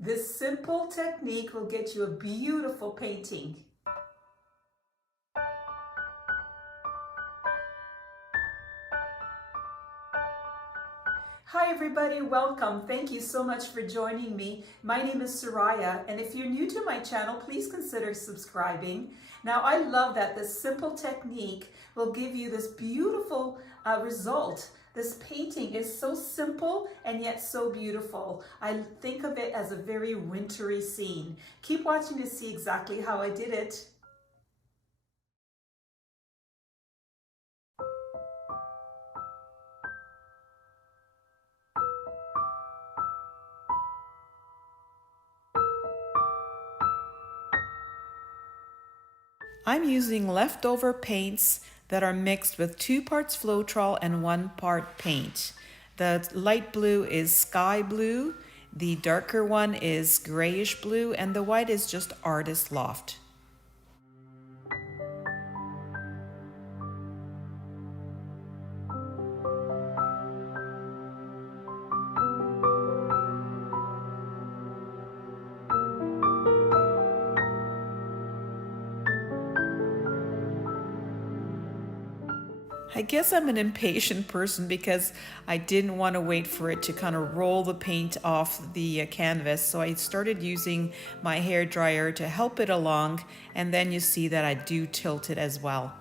This simple technique will get you a beautiful painting. Hi everybody, welcome. Thank you so much for joining me. My name is Soraya, and if you're new to my channel, please consider subscribing. Now, I love that this simple technique will give you this beautiful result. This painting is so simple and yet so beautiful. I think of it as a very wintry scene. Keep watching to see exactly how I did it. I'm using leftover paints that are mixed with 2 parts Floetrol and 1 part paint. The light blue is sky blue, the darker one is grayish blue, and the white is just Artist Loft. I guess I'm an impatient person because I didn't want to wait for it to kind of roll the paint off the canvas. So I started using my hairdryer to help it along, and then you see that I do tilt it as well.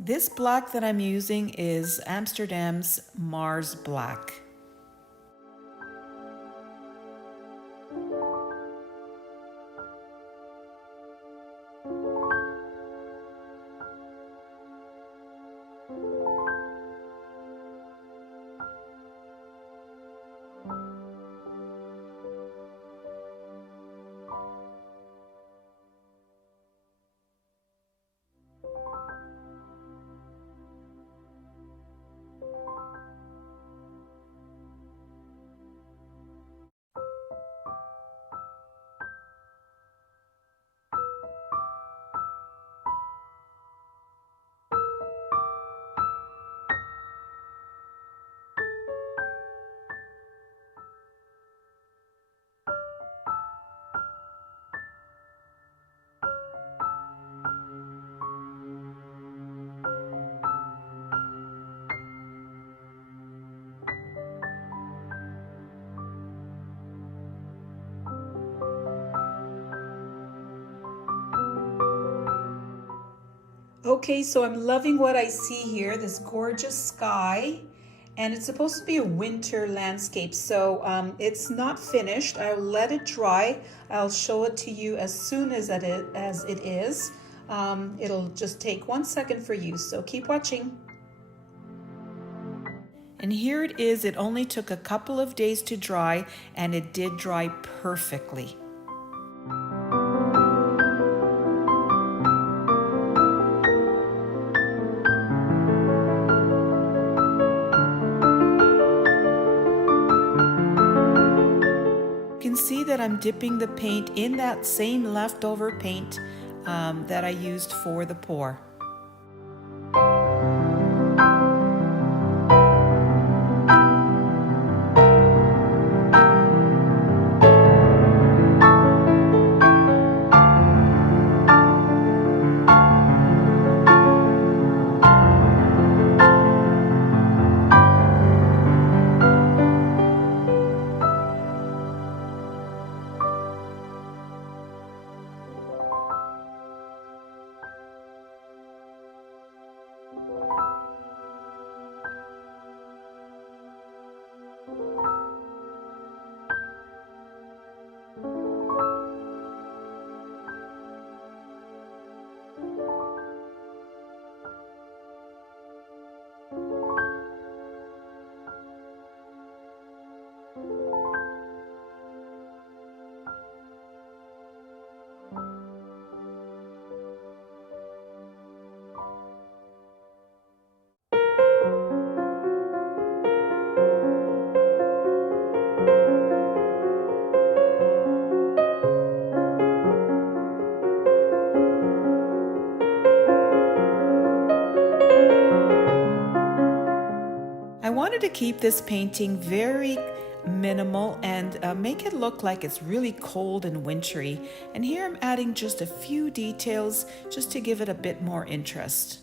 This black that I'm using is Amsterdam's Mars Black. Okay, so I'm loving what I see here, this gorgeous sky, and it's supposed to be a winter landscape, so it's not finished. I'll let it dry. I'll show it to you as soon as it is. It'll just take 1 second for you, so keep watching. And here it is. It only took a couple of days to dry, and it did dry perfectly. You can see that I'm dipping the paint in that same leftover paint that I used for the pour. wanted to keep this painting very minimal and make it look like it's really cold and wintry. And here I'm adding just a few details just to give it a bit more interest.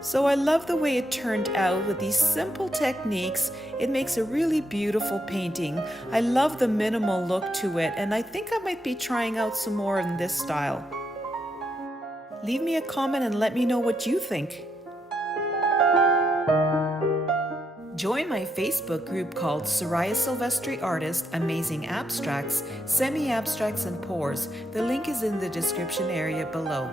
So I love the way it turned out with these simple techniques. It makes a really beautiful painting. I love the minimal look to it, and I think I might be trying out some more in this style. Leave me a comment and let me know what you think. Join my Facebook group called Soraya Silvestri Artist, Amazing Abstracts, Semi-Abstracts and Pours. The link is in the description area below.